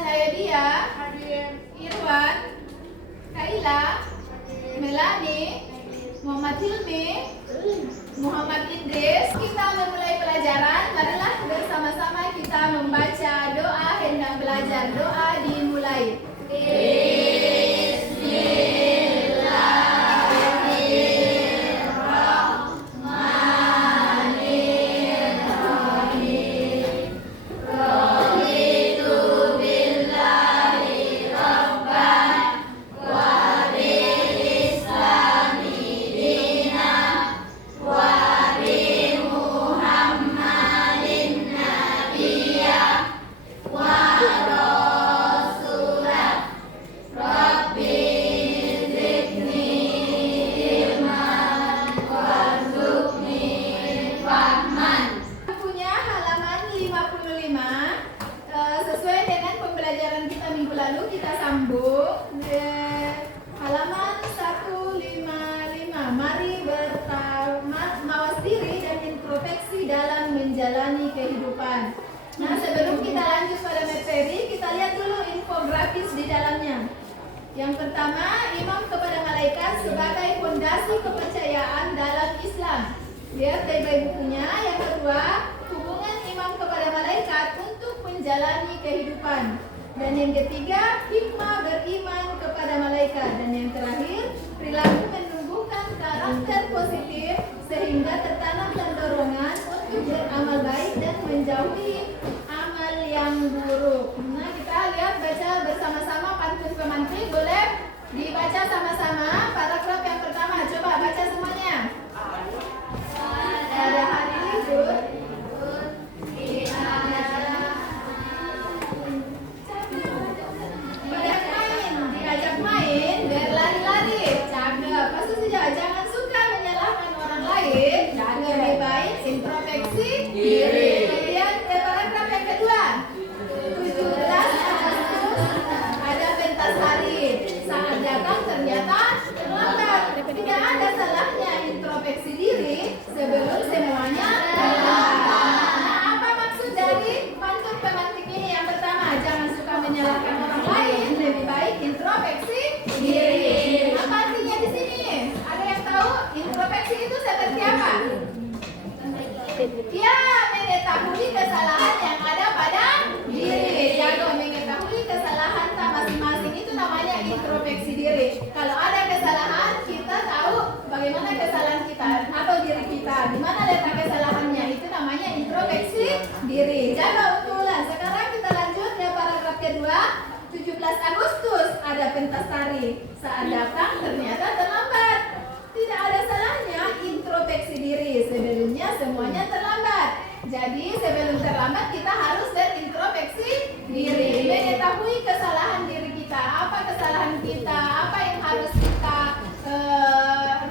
dan Ayadia, Irwan, Kaila, Melani, Muhammad Hilmi, Muhammad Idris. Kita memulai pelajaran. Marilah bersama-sama kita membaca doa hendak belajar. Doa dimulai. Sesuai dengan pembelajaran kita minggu lalu, kita sambung halaman 155. Mari mawas diri dan introspeksi dalam menjalani kehidupan. Nah, sebelum kita lanjut pada materi, kita lihat dulu infografis di dalamnya. Yang pertama, imam kepada malaikat sebagai fondasi kepercayaan dalam Islam. Lihat baik-baik bukunya. Yang kedua, hubungan imam kepada malaikat untuk menjalani kehidupan. Dan yang ketiga, hikmah beriman kepada malaikat. Dan yang terakhir, perilaku menumbuhkan karakter positif sehingga tertanamkan dorongan untuk beramal baik dan menjauhi amal yang buruk. Nah, kita lihat baca bersama-sama pantun pemantik. Boleh dibaca sama-sama paragraf yang pertama. Coba baca semuanya. Pada hari libur diajak main, berlari-lari. Cakep. Maksud saja jangan suka menyalahkan orang lain. Lebih baik introspeksi diri. Kemudian paragraf yang kedua. 17 Agustus ada pentas hari. Saat datang ternyata terlambat. Tidak ada salahnya introspeksi diri sebelum semuanya terlambat. Nah, apa maksud dari pantun pemantik ini? Yang pertama, jangan suka menyalahkan orang lain. Lebih baik introspeksi diri. Apa artinya di sini? Ada yang tahu introspeksi itu seperti apa? Ya, mengetahui kesalahan yang ada pada diri. Jago mengetahui kesalahan masing-masing, itu namanya introspeksi diri. Kalau ada kesalahan, kita tahu bagaimana kesalahan kita atau diri kita. Di mana letak kesalahannya, itu namanya introspeksi diri. Jago betulan. Sekarang kita lanjut ke paragraf kedua. 17 Agustus ada pentas tari. Saat datang ternyata terlambat. Tidak ada salahnya introspeksi diri. Sebelumnya semuanya terlambat. Jadi sebelum terlambat kita harus berintrospeksi diri. Mengetahui kesalahan diri kita. Apa kesalahan kita? Apa yang harus kita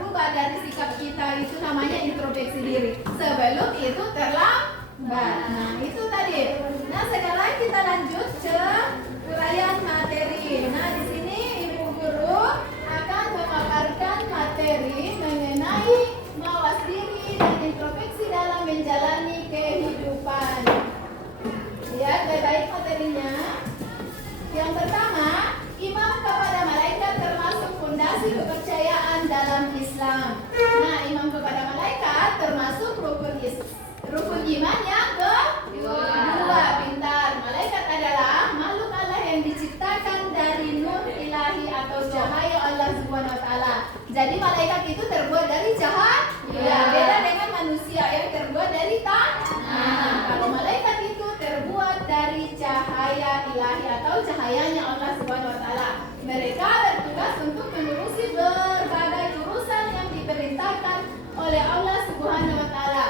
rubah dari sikap kita? Itu namanya introspeksi diri. Sebelum itu terlambat. Nah, itu tadi. Nah, sekarang kita lanjut ke uraian materi. Nah, di sini Ibu Guru akan memaparkan materi mengenai mawas diri dan introspeksi dalam menjalani kehidupan. Lihat baik-baik materinya. Yang pertama, imam kepada malaikat termasuk fondasi kepercayaan dalam Islam. Nah, imam kepada malaikat termasuk rukun iman yang kedua. Pintar. Malaikat adalah makhluk Allah yang diciptakan dari nur ilahi atau cahaya Allah Subhanahu wa taala. Jadi malaikat itu terbuat dari cahaya. Beda dengan manusia yang terbuat dari tanah. Kalau malaikat itu terbuat dari cahaya ilahi atau cahayanya Allah Subhanahu wa taala. Mereka bertugas untuk mengurusi berbagai urusan yang diperintahkan oleh Allah Subhanahu wa taala.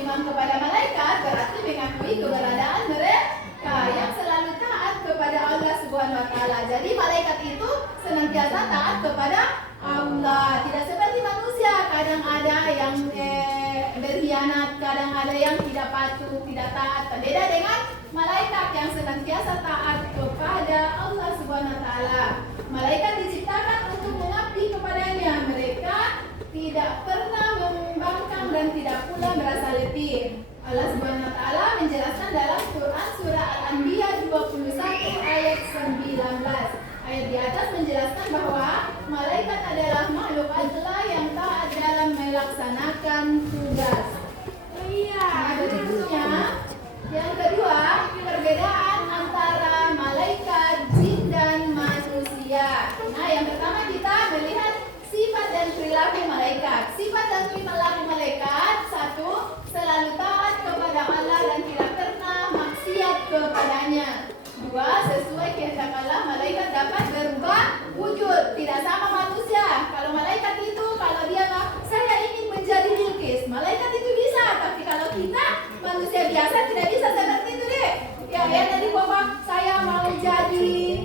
Imam kepada malaikat berarti mengakui keberadaan mereka yang selalu taat kepada Allah Subhanahu wa taala. Jadi malaikat itu senantiasa taat kepada Allah. Tidak seperti manusia, kadang ada yang berkhianat, kadang ada yang tidak patuh, tidak taat. Berbeda dengan malaikat yang senantiasa taat kepada Allah Subhanahu wa taala. Malaikat diciptakan untuk mengabdi kepadanya. Mereka tidak pernah membangkang dan tidak pula merasa letih. Allah Subhanahu wa taala menjelaskan dalam Quran surah Al-Anbiya 21 ayat kepadanya. 2. Sesuai kehendak Allah, malaikat dapat berubah wujud, tidak sama manusia. Kalau malaikat itu, kalau dia saya ingin menjadi Bilqis, malaikat itu bisa. Tapi kalau kita manusia biasa tidak bisa seperti itu deh. Ya tadi bapak saya mau jadi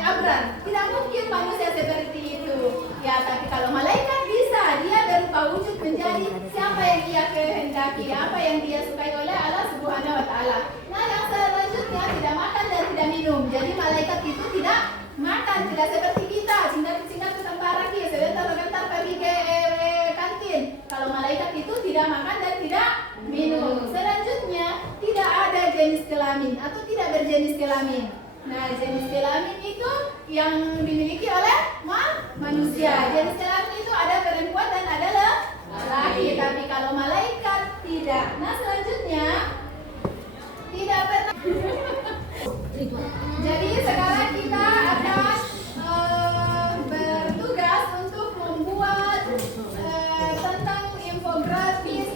Abrar, tidak mungkin manusia seperti itu. Ya tapi kalau malaikat bisa, dia berubah wujud menjadi siapa yang dia kehendaki, apa yang dia sukai oleh Allah Subhanahu Wa Taala. Nah yang selanjutnya tidak makan dan tidak minum. Jadi malaikat itu tidak makan, tidak seperti kita, singkat ke tempat lagi, sebentar pergi ke kantin. Kalau malaikat itu tidak makan dan tidak minum. Selanjutnya tidak ada jenis kelamin atau tidak berjenis kelamin. Nah jenis kelamin itu yang dimiliki oleh manusia. Jenis kelamin itu ada perempuan dan ada laki. Tapi kalau malaikat tidak. Nah selanjutnya tidak pernah. Jadi sekarang kita akan bertugas untuk membuat tentang infografis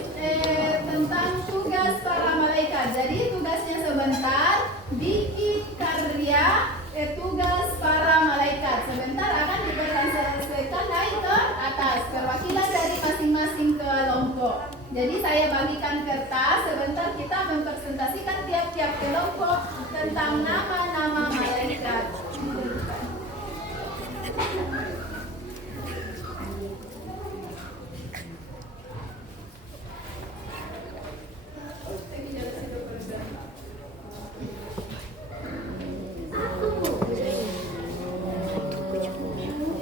tentang tugas para malaikat. Jadi tugasnya sebentar, bikin karya tugas para malaikat. Sebentar akan dipresentasikan naik ke atas, perwakilan dari masing-masing kelompok. Jadi saya bagikan kertas, sebentar kita mempresentasikan tiap-tiap kelompok tentang nama-nama malaikat.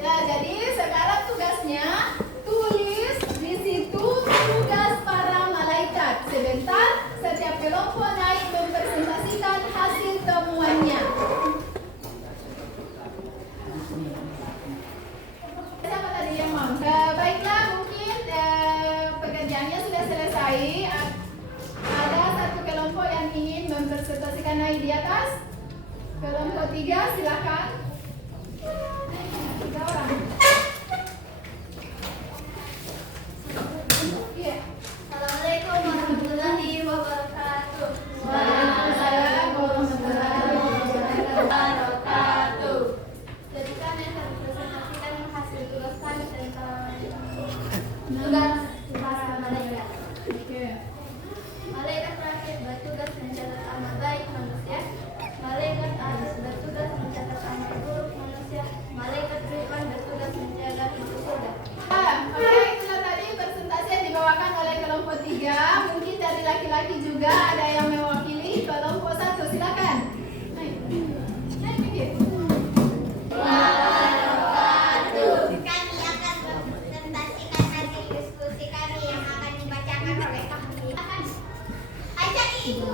Ya, jadi sekarang tugasnya tulis di situ tugas para malaikat. Sebentar, setiap kelompok naik mempresentasikan hasil temuannya. Siapa tadi yang mau? Baiklah, mungkin pekerjaannya sudah selesai. Ada satu kelompok yang ingin mempresentasikan naik di atas. Kelompok 3, silakan. 3 orang. Iya. Assalamualaikum warahmatullahi wabarakatuh. Waalaikumsalam warahmatullahi wabarakatuh. Jadi kami akan mempresentasikan hasil tugas kami tentang tugas para malaikat. Oke. Malaikat terakhir bertugas mencatat amal baik manusia. Malaikat alis bertugas mencatat amal buruk manusia. Malaikat Ridwan bertugas menjaga pintu surga. Oke, itulah tadi presentasi yang dibawakan oleh kelompok 3. Mungkin dari laki-laki juga ada yang mewakili kelompok 1. Silakan. Naik. Naik dikit. Kami akan mempresentasikan hasil diskusi kami yang akan dibacakan oleh kami. Aja ibu.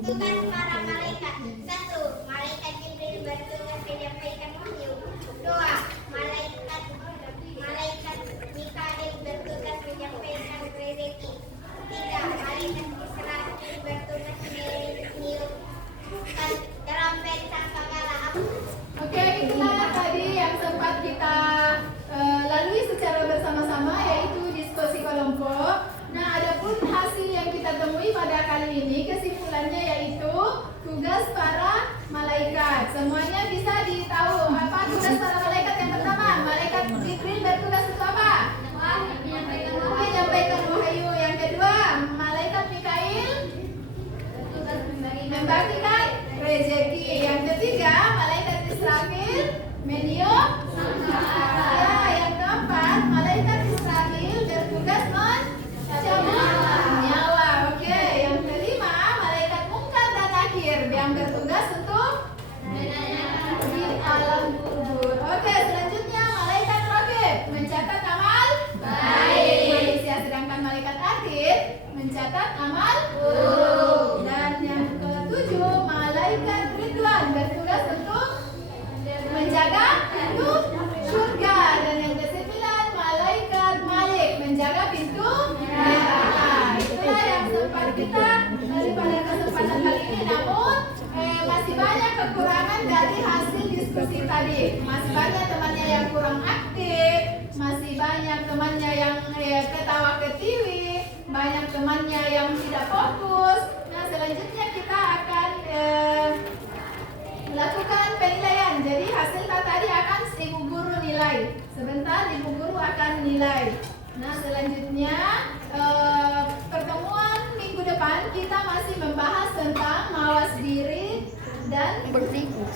Tugas para malaikat. 1. Malaikat Jibril bertugas menyampaikan wahyu. 2. Malaikat Mikail bertugas menyampaikan rezeki. 3. Malaikat Israfil bertugas meniupkan trompet sangkakala. Oke, itulah tadi yang sempat kita lalui secara bersama-sama, yaitu diskusi kelompok. Nah, adapun hasil yang kita temui pada kali ini, kesimpulannya yaitu tugas para malaikat. Semuanya bisa ditahu apa tugas para malaikat. Yang pertama, malaikat Jibril bertugas untuk apa? Menyampaikan wahyu. Yang kedua, malaikat Mikail membagikan rezeki. Yang ketiga, malaikat Israfil meniup sangkakala. Ya, yang keempat, malaikat Israfil bertugas mencabut nyawa. Oke, yang kelima, malaikat Munkar dan Nakir yang bertugas untuk di alam kubur. Oke, selanjutnya malaikat Raqib mencatat amal baik manusia, sedangkan malaikat Atid mencatat amal buruk. Dan yang ketujuh, malaikat Ridwan bertugas untuk menjaga pintu surga. Dan yang kesembilan, malaikat Malik menjaga pintu neraka. Itulah yang sempat kita pada kesempatan kali ini. Namun masih banyak kekurangan dari hasil diskusi tadi. Masih banyak temannya yang kurang aktif, masih banyak temannya yang ketawa ketiwi, banyak temannya yang tidak fokus. Nah selanjutnya kita ibu guru akan nilai. Nah, selanjutnya pertemuan minggu depan kita masih membahas tentang mawas diri dan Berliku.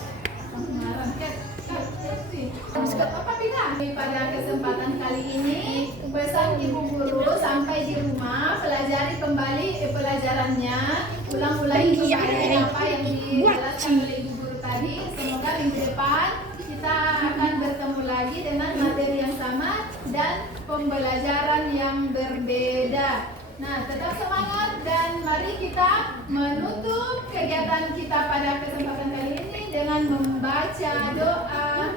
Apa bilang? Pada kesempatan kali ini pesan ibu guru sampai di rumah pelajari kembali pelajarannya, ulang-ulangi kembali apa yang dijelaskan oleh ibu guru tadi. Semoga minggu depan kita akan bertemu lagi dengan materi yang sama dan pembelajaran yang berbeda. Nah, tetap semangat dan mari kita menutup kegiatan kita pada kesempatan kali ini dengan membaca doa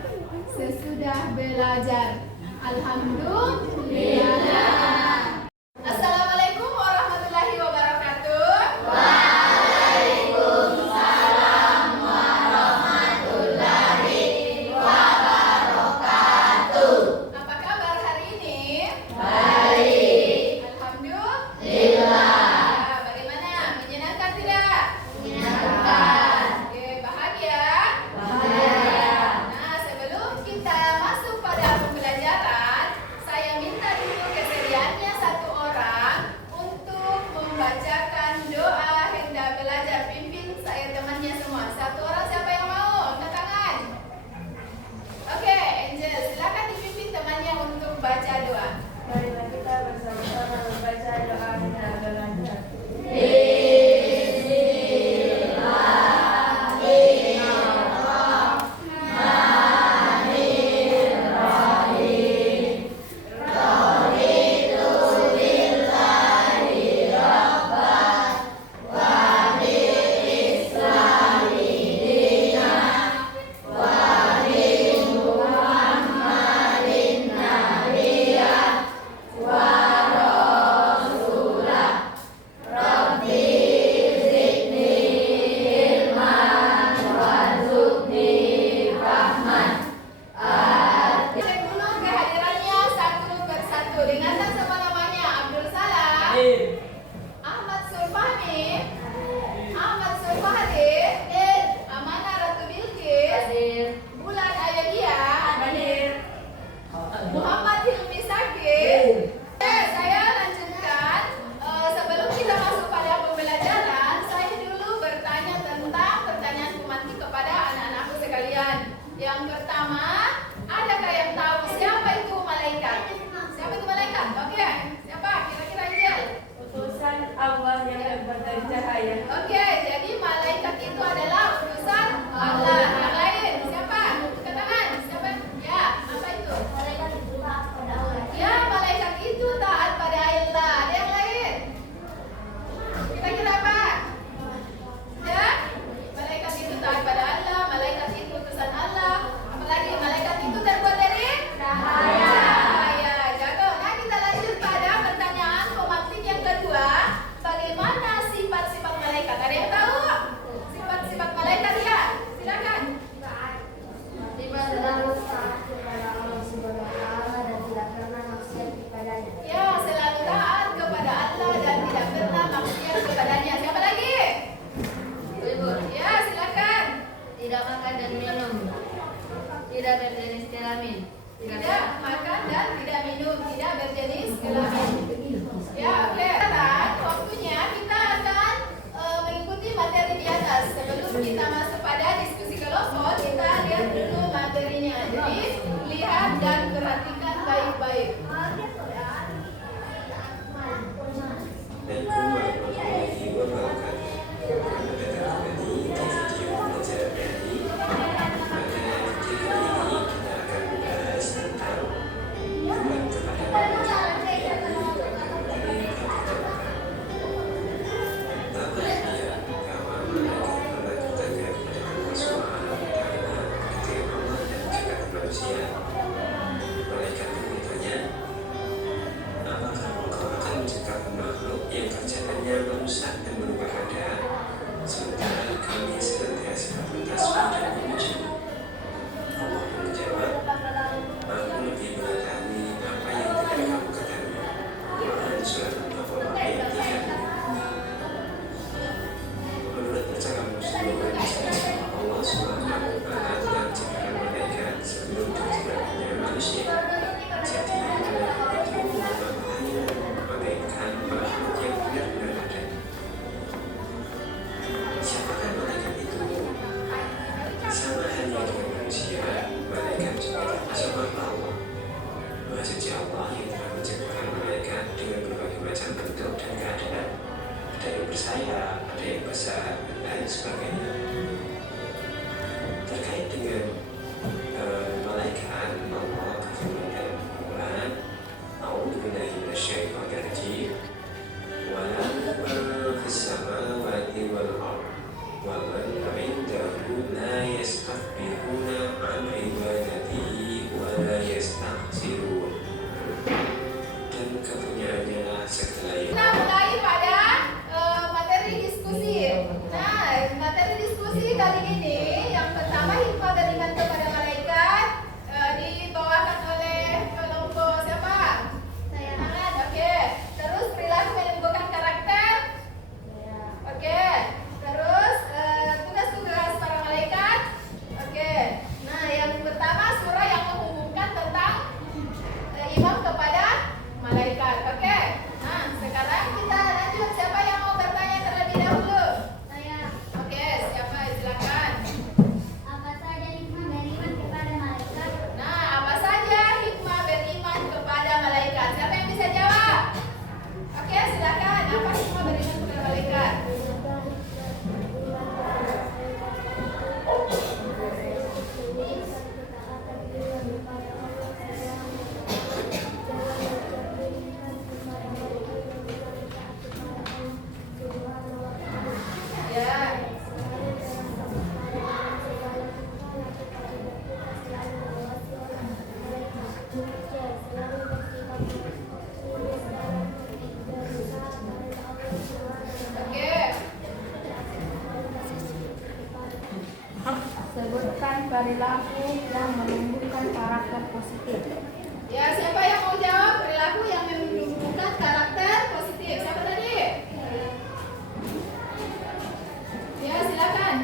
sesudah belajar. Alhamdulillah. Assalamualaikum warahmatullahi wabarakatuh. Waalaikumsalam warahmatullahi wabarakatuh. Apa kabar hari ini? Baik. Alhamdulillah. Bagaimana? Menyenangkan tidak? Menyenangkan. Oke, bahagia? Bahagia. Nah, sebelum kita masuk pada pembelajaran, saya minta dulu kesediaannya satu orang untuk membacakan doa hendak belajar. Pimpin saya temannya semua. Satu orang siapa yang mau? Angkat tangan. Oke, Angel, silakan dipimpin temannya untuk baca doa. Marilah kita bersama-sama membaca doa hendak belajar. Cek dulu kehadirannya satu persatu. Dengarkan semua namanya. Abdul Salam, Ahmad Sulfahmi, Ahmad Sulfahri, Amanah Ratu Bilqis, Bulan Ayadia, Muhammad Hilmi Sakir. Saya lanjutkan. Sebelum kita masuk pada pembelajaran, saya dulu bertanya tentang pertanyaan pemantik kepada anak-anakku sekalian. Yang pertama, adakah yang tahu siapa itu malaikat? Siapa itu malaikat? Oke, siapa? Kira-kira Angel? Utusan Allah yang terbuat dari cahaya. Oke, jadi malaikat itu adalah utusan Allah. Yang lain, siapa? Angkat tangan. Siapa? Ya, apa itu? Malaikat itu taat pada Allah. Ya, malaikat itu taat pada Allah. Ada yang lain? Kira-kira apa? Ya, malaikat itu taat pada Allah. Malaikat itu utusan Allah. Apalagi malaikat itu terbuat dari Cahaya. cahaya. Jago. Nah, kita lanjut pada pertanyaan pemantik yang kedua. Bagaimana sifat-sifat malaikat? Ada yang tahu? Sifat-sifat malaikat ya? Silakan. Tiba selalu taat kepada Allah Subhanahu wa taala dan tidak pernah maksiat kepadanya. Ya, selalu taat kepada Allah dan tidak pernah maksiat kepadanya. Siapa lagi? Ya, silakan. Tidak makan dan minum. Tidak berjenis kelamin. Tidak makan dan tidak minum, tidak berjenis kelamin. Ya, oke. Sekarang waktunya kita akan mengikuti materi di atas. Sebelum kita masuk pada diskusi kelompok, kita lihat dulu materinya. Jadi, lihat dan perhatikan baik-baik. Malaikat itu bertanya, apakah engkau akan menciptakan makhluk yang kerjaannya merusak dan merubah keadaan, sementara kami senantiasa bertasbih dan memuji? Allah pun menjawab, aku lebih mengetahui apa yang tidak kamu ketahui. Quran surat Al-Baqarah ayat 3. Menurut percakapan Rasulullah SAW, Allah Subhanahu wa Ta'ala telah menciptakan malaikat sebelum diciptakannya manusia. kaya, ada yang besar, dan lain sebagainya. Terkait dengan malaikat, Allah berfirman dalam Al-Quran, A'udzubillahi minasyaitonir rajim, wa lahu ma fis samawati wal ardh wa man 'indahu la yastakbiruna 'an ibadatihi wa la yastaghfirun. Dan kepunyaannya lah segala yang Kita mulai pada materi diskusi. Nah, materi diskusi kali ini yang pertama hikmah dari iman kepada malaikat dibawakan oleh kelompok siapa? Saya. Tangan, oke. Terus perilaku menunjukkan karakter. Oke. Terus tugas-tugas para malaikat. Oke. Nah, yang pertama surah yang mengumumkan tentang iman kepada malaikat. Oke. Nah, sekarang kita lanjut. Siapa yang mau bertanya terlebih dahulu? Saya. Oke, siapa? Silakan. Apa saja hikmah beriman kepada malaikat? Nah, apa saja hikmah beriman kepada malaikat? Siapa yang bisa jawab? Oke, silakan. Apa hikmah beriman kepada malaikat? Ya. Oke. Sebutkan perilaku yang menumbuhkan karakter positif. Ya, siapa yang mau jawab perilaku yang menunjukkan karakter positif? Siapa tadi? Ya, silakan.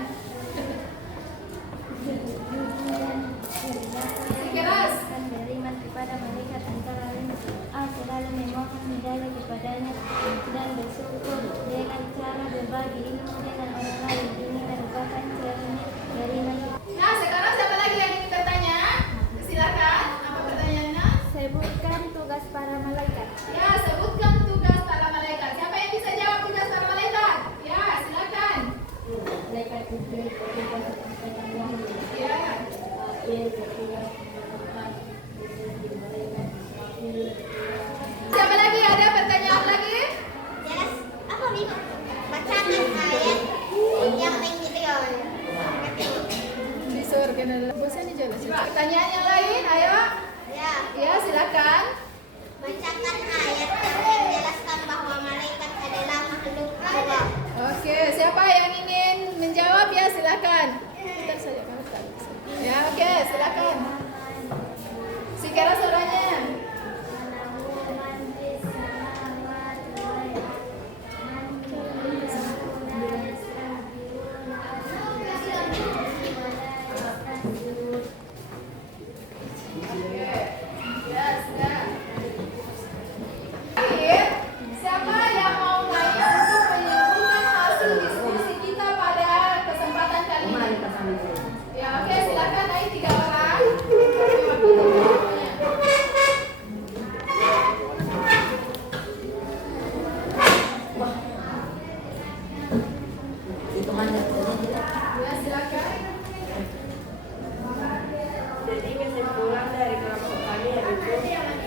Sikeras. Beriman kepada malaikat antara lain selalu memohon hidayah kepadanya dan bersyukur dengan cara berbagi ilmu dengan orang lain. Ini merupakan cermin beriman. Nah, sekarang siapa lagi yang ingin bertanya? Silakan. Apa pertanyaannya? Sebutkan tugas para malaikat. Ya, sebutkan tugas para malaikat. Siapa yang bisa jawab tugas para malaikat? Ya, silakan. Malaikat itu bertugas menyampaikan wahyu. Ya. Ia bertugas menyembuhkan, malaikat Siapa lagi? Ada pertanyaan lagi? Jelas, apa bingung? Bacakan ayat yang menggiring. Disur kena bosan aja lah. Pertanyaan yang lain, ayo. Ya, Ya, silakan. bacakan ayat yang menjelaskan bahwa malaikat adalah makhluk Allah. Oke, siapa yang ingin menjawab ya silakan. Kita saja kan. Ya, oke, silakan. Sikara suaranya. Ya, sudah. Akhir, siapa yang mau nanya untuk menyimpulkan hasil diskusi kita pada kesempatan kali ini? Ya, oke, silakan naik 3 orang. Ya, silakan. Jadi kesimpulan dari kelompok kami yaitu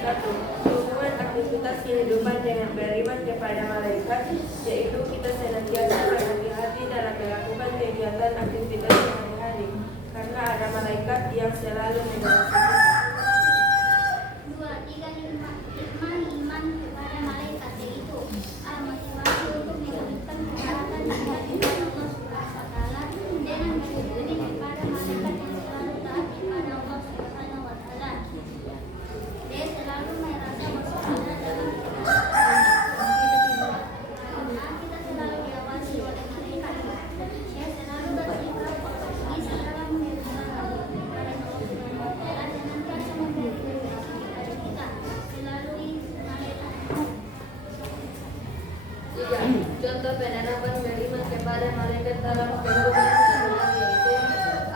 1. Hubungan aktivitas kehidupan dengan beriman kepada malaikat, yaitu kita senantiasa berhati-hati dalam melakukan kegiatan aktivitas sehari-hari, karena ada malaikat yang selalu mengawasi kita. 2. Tiga hikmah iman kepada malaikat, yaitu motivasi untuk melakukan ketaatan kepada Allah Subhanahu wa taala dengan bersyukur kepada malaikat yang selalu taat kepada Allah Subhanahu wa taala. Dia selalu merasa bersalah dalam kita selalu diawasi oleh malaikat. Dia selalu bersikap optimis dalam menjalankan kepada Allah Subhanahu wa taala dengan kuasa memberi kepada kita melalui malaikat. 3. Contoh penerapan beriman kepada malaikat dalam kehidupan sehari-hari yaitu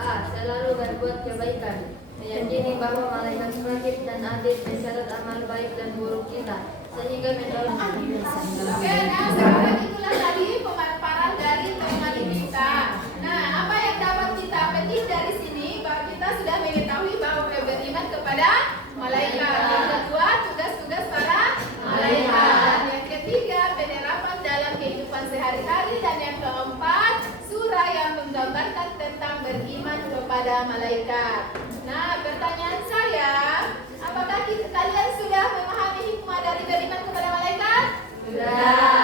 A. Selalu berbuat kebaikan, meyakini bahwa malaikat sakit dan adil mencatat amal baik dan buruk kita, sehingga mendorong Oke, nah sekarang itulah tadi pemaparan malaikat. Nah, pertanyaan saya, apakah kalian sudah memahami hikmah dari beriman kepada malaikat? Sudah.